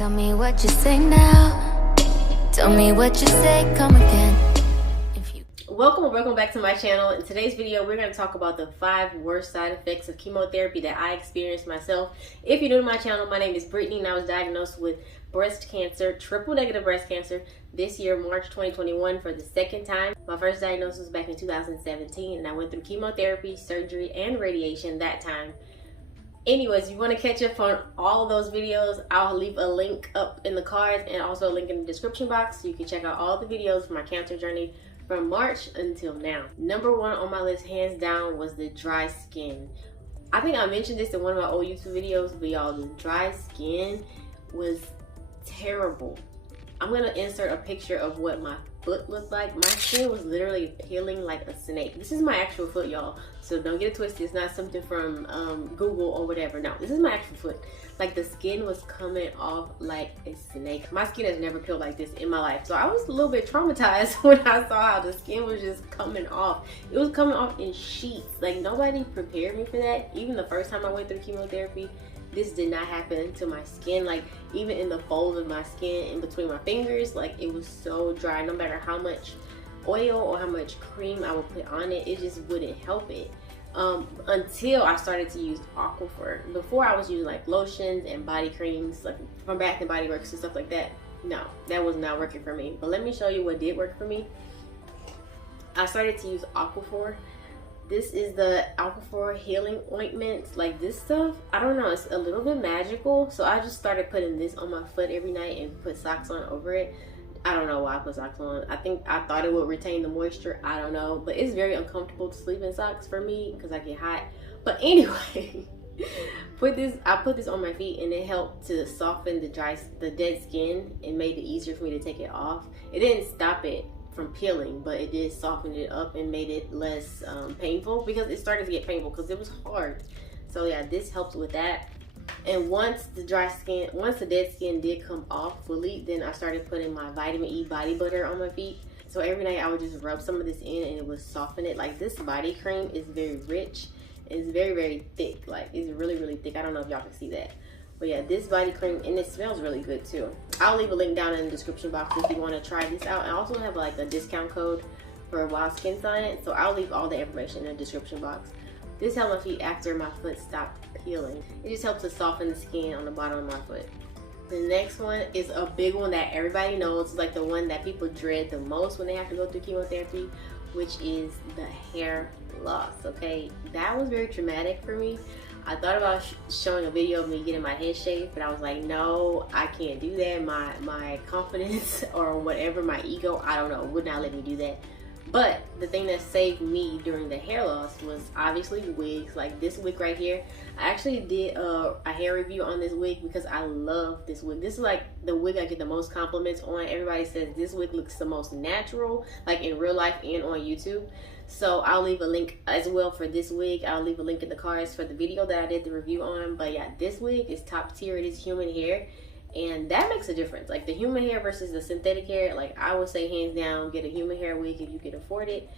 Tell me what you say now. Tell me what you say, come again. Welcome back to my channel. In today's video, we're going to talk about the 5 worst side effects of chemotherapy that I experienced myself. If you're new to my channel, my name is Brittany and I was diagnosed with breast cancer, triple negative breast cancer, this year, March 2021, for the second time. My first diagnosis was back in 2017 and I went through chemotherapy, surgery, and radiation that time. Anyways, if you want to catch up on all of those videos, I'll leave a link up in the cards and also a link in the description box so you can check out all the videos from my cancer journey from March until now. Number 1 on my list, hands down, was the dry skin. I think I mentioned this in one of my old YouTube videos, but y'all, the dry skin was terrible. I'm gonna insert a picture of what my foot looked like. My skin was literally peeling like a snake. This is my actual foot, y'all, so don't get it twisted. It's not something from Google or whatever. No, this is my actual foot. Like, the skin was coming off like a snake. My skin has never peeled like this in my life, so I was a little bit traumatized when I saw how the skin was just coming off. It was coming off in sheets. Like, nobody prepared me for that. Even the first time I went through chemotherapy, this did not happen to my skin. Like, even in the folds of my skin in between my fingers, like, it was so dry. No matter how much oil or how much cream I would put on it, it just wouldn't help it. Until I started to use Aquaphor. Before, I was using like lotions and body creams, like from Bath and Body Works and stuff like that. No, that was not working for me. But let me show you what did work for me. I started to use Aquaphor. This is the Aquaphor healing ointment. Like, this stuff, I don't know, it's a little bit magical. So I just started putting this on my foot every night and put socks on over it. I don't know why I put socks on. I thought it would retain the moisture. I don't know, but it's very uncomfortable to sleep in socks for me because I get hot. But anyway, I put this on my feet and it helped to soften the dead skin and made it easier for me to take it off. It didn't stop it from peeling, but it did soften it up and made it less painful, because it started to get painful because it was hard. So yeah, this helps with that. And once the dead skin did come off fully, then I started putting my vitamin E body butter on my feet. So every night I would just rub some of this in and it would soften it. Like, this body cream is very rich. It's very, very thick. Like, it's really, really thick. I don't know if y'all can see that. But yeah, this body cream, and it smells really good too. I'll leave a link down in the description box if you want to try this out. I also have like a discount code for Wild Skin Science, so I'll leave all the information in the description box. This held my feet after my foot stopped peeling. It just helps to soften the skin on the bottom of my foot. The next one is a big one that everybody knows. It's like the one that people dread the most when they have to go through chemotherapy, which is the hair loss, okay? That was very traumatic for me. I thought about showing a video of me getting my head shaved, but I was like, no, I can't do that. My confidence or whatever, my ego, I don't know, would not let me do that. But the thing that saved me during the hair loss was obviously wigs, like this wig right here. I actually did a hair review on this wig because I love this wig. This is like the wig I get the most compliments on. Everybody says this wig looks the most natural, like in real life and on YouTube. So I'll leave a link as well for this wig. I'll leave a link in the cards for the video that I did the review on. But yeah, this wig is top tier. It is human hair. And that makes a difference. Like, the human hair versus the synthetic hair, like, I would say hands down, get a human hair wig if you can afford it.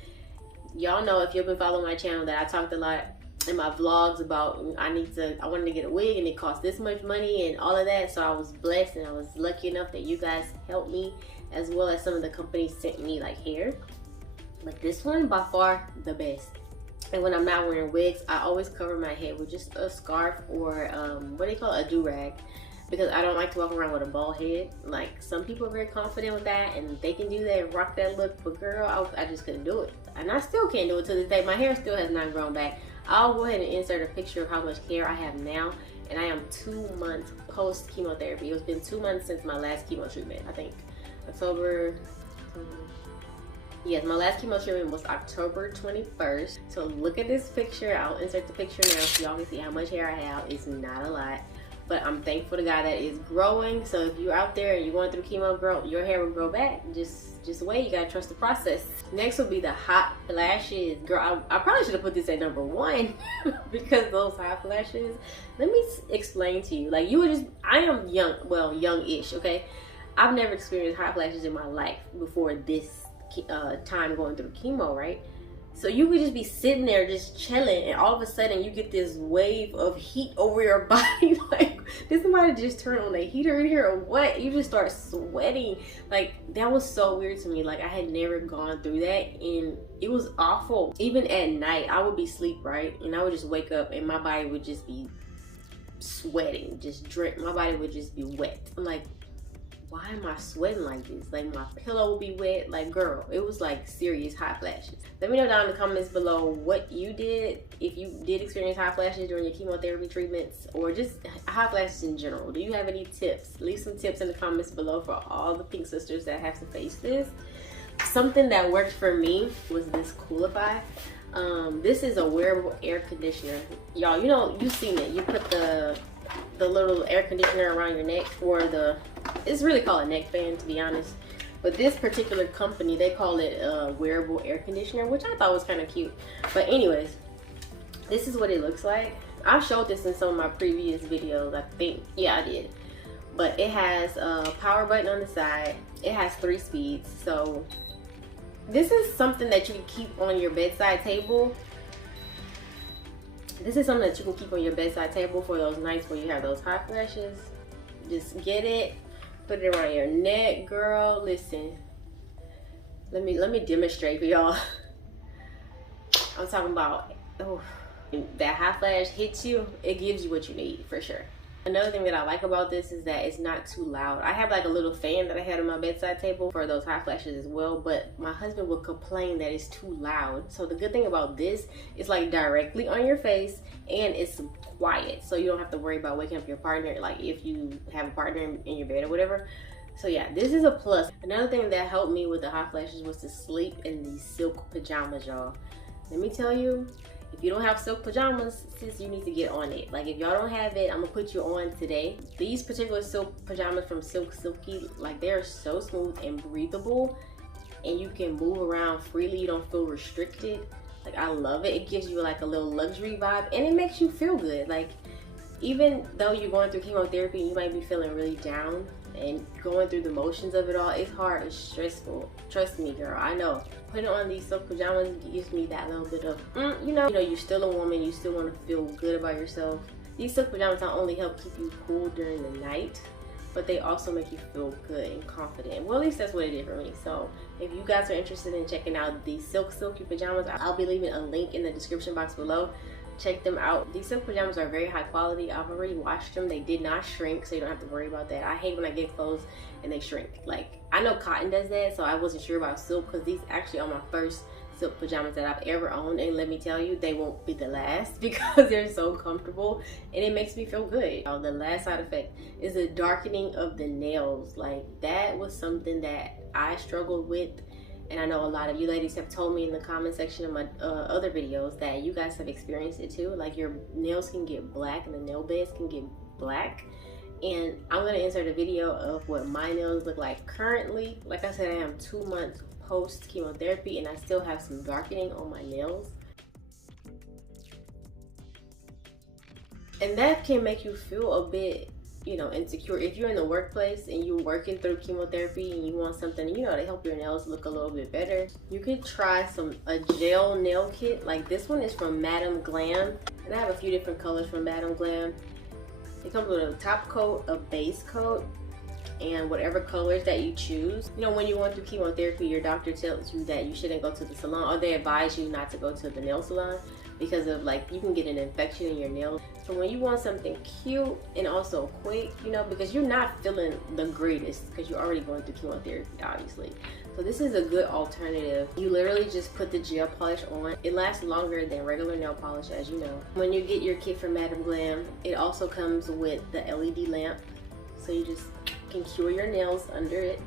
Y'all know, if you've been following my channel, that I talked a lot in my vlogs about I wanted to get a wig and it cost this much money and all of that. So I was blessed and I was lucky enough that you guys helped me, as well as some of the companies sent me like hair. But this one, by far the best. And when I'm not wearing wigs, I always cover my head with just a scarf or what do you call it, a do-rag, because I don't like to walk around with a bald head. Like, some people are very confident with that and they can do that and rock that look, but girl, I just couldn't do it. And I still can't do it to this day. My hair still has not grown back. I'll go ahead and insert a picture of how much hair I have now, and I am 2 months post chemotherapy. It's been 2 months since my last chemo treatment. I think October. Yes, my last chemo treatment was October 21st. So look at this picture. I'll insert the picture now so y'all can see how much hair I have. It's not a lot, but I'm thankful to God that it's growing. So if you're out there and you're going through chemo, girl, your hair will grow back. Just wait. You gotta trust the process. Next will be the hot flashes. Girl, I probably should have put this at number 1 because those hot flashes. Let me explain to you. Like, I am young, well, young-ish, okay? I've never experienced hot flashes in my life before this time going through chemo, right? So you could just be sitting there just chilling, and all of a sudden you get this wave of heat over your body. Like, did somebody just turn on the heater in here or what? You just start sweating. Like, that was so weird to me. Like, I had never gone through that, and it was awful. Even at night, I would be asleep, right? And I would just wake up and my body would just be sweating, my body would just be wet. I'm like, why am I sweating like this? Like, my pillow would be wet. Like, girl, it was like serious hot flashes. Let me know down in the comments below what you did, if you did experience hot flashes during your chemotherapy treatments, or just hot flashes in general. Do you have any tips? Leave some tips in the comments below for all the pink sisters that have to face this. Something that worked for me was this Coolify. This is a wearable air conditioner. Y'all, you know, you've seen it. You put the little air conditioner around your neck, or it's really called a neck band, to be honest. But this particular company, they call it a wearable air conditioner, which I thought was kind of cute. But anyways, this is what it looks like. I showed this in some of my previous videos, I think. Yeah, I did. But it has a power button on the side. It has 3 speeds. So this is something that you can keep on your bedside table. This is something that you can keep on your bedside table for those nights where you have those hot flashes. Just get it, put it around your neck, girl. Listen, let me demonstrate for y'all. I'm talking about, that hot flash hits you, it gives you what you need for sure. Another thing that I like about this is that it's not too loud. I have like a little fan that I had on my bedside table for those hot flashes as well, but my husband would complain that it's too loud. So the good thing about this is like directly on your face, and it's quiet. So you don't have to worry about waking up your partner, like if you have a partner in your bed or whatever. So yeah, this is a plus. Another thing that helped me with the hot flashes was to sleep in these silk pajamas, y'all. Let me tell you, if you don't have silk pajamas, sis, you need to get on it. Like, if y'all don't have it, I'm gonna put you on today. These particular silk pajamas from Silky, like, they're so smooth and breathable, and you can move around freely. You don't feel restricted. Like, I love it. It gives you like a little luxury vibe, and it makes you feel good. Like, even though you're going through chemotherapy and you might be feeling really down and going through the motions of it all, it's hard, it's stressful. Trust me, girl, I know. Putting on these silk pajamas gives me that little bit of, you know, you're still a woman, you still want to feel good about yourself. These silk pajamas not only help keep you cool during the night, but they also make you feel good and confident. Well, at least that's what it did for me. So if you guys are interested in checking out these silky pajamas, I'll be leaving a link in the description box below. Check them out. These silk pajamas are very high quality. I've already washed them. They did not shrink, so you don't have to worry about that. I hate when I get clothes and they shrink. Like, I know cotton does that, so I wasn't sure about silk, because these actually are my first silk pajamas that I've ever owned, and let me tell you, they won't be the last, because they're so comfortable and it makes me feel good. The last side effect is the darkening of the nails. Like, that was something that I struggled with, and I know a lot of you ladies have told me in the comment section of my other videos that you guys have experienced it too. Like, your nails can get black and the nail beds can get black. And I'm going to insert a video of what my nails look like currently. Like I said, I am 2 months post chemotherapy and I still have some darkening on my nails. And that can make you feel a bit, you know, insecure. If you're in the workplace and you're working through chemotherapy and you want something, you know, to help your nails look a little bit better, you could try a gel nail kit. Like, this one is from Madam Glam, and I have a few different colors from Madam Glam. It comes with a top coat, a base coat, and whatever colors that you choose. You know, when you're going through chemotherapy, your doctor tells you that you shouldn't go to the salon, or they advise you not to go to the nail salon because of, like, you can get an infection in your nails. So when you want something cute and also quick, you know, because you're not feeling the greatest because you're already going through chemotherapy, obviously. So this is a good alternative. You literally just put the gel polish on. It lasts longer than regular nail polish, as you know. When you get your kit from Madam Glam, it also comes with the LED lamp. So you just can cure your nails under it.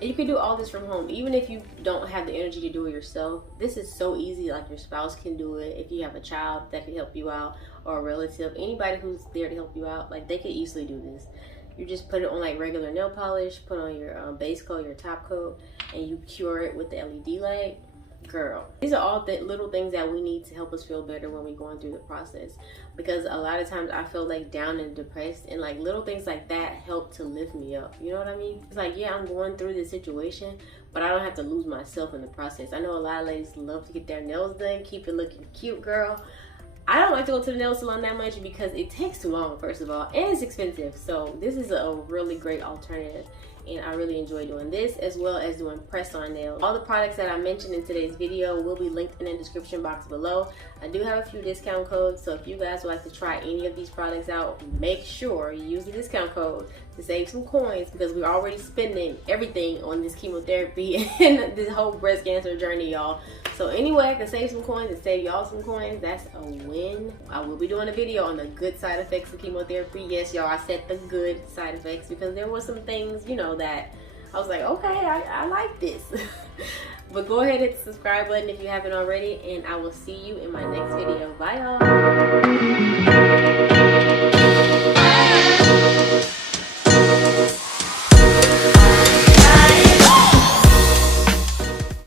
And you can do all this from home, even if you don't have the energy to do it yourself. This is so easy. Like, your spouse can do it. If you have a child that can help you out, or a relative, anybody who's there to help you out, like, they could easily do this. You just put it on like regular nail polish, put on your base coat, your top coat, and you cure it with the LED light. girl, these are all the little things that we need to help us feel better when we're going through the process, because a lot of times I feel like down and depressed, and like little things like that help to lift me up. You know what I mean? It's like, yeah, I'm going through this situation, but I don't have to lose myself in the process. I know a lot of ladies love to get their nails done, keep it looking cute, girl. I don't like to go to the nail salon that much because it takes too long, first of all, and it's expensive. So this is a really great alternative, and I really enjoy doing this, as well as doing press-on nails. All the products that I mentioned in today's video will be linked in the description box below. I do have a few discount codes, so if you guys would like to try any of these products out, make sure you use the discount code to save some coins, because we're already spending everything on this chemotherapy and this whole breast cancer journey, y'all. So anyway, I can save some coins and save y'all some coins. That's a win. I will be doing a video on the good side effects of chemotherapy. Yes, y'all, I said the good side effects, because there were some things, you know, that I was like, okay, I like this. But go ahead and hit the subscribe button if you haven't already, and I will see you in my next video. Bye, y'all.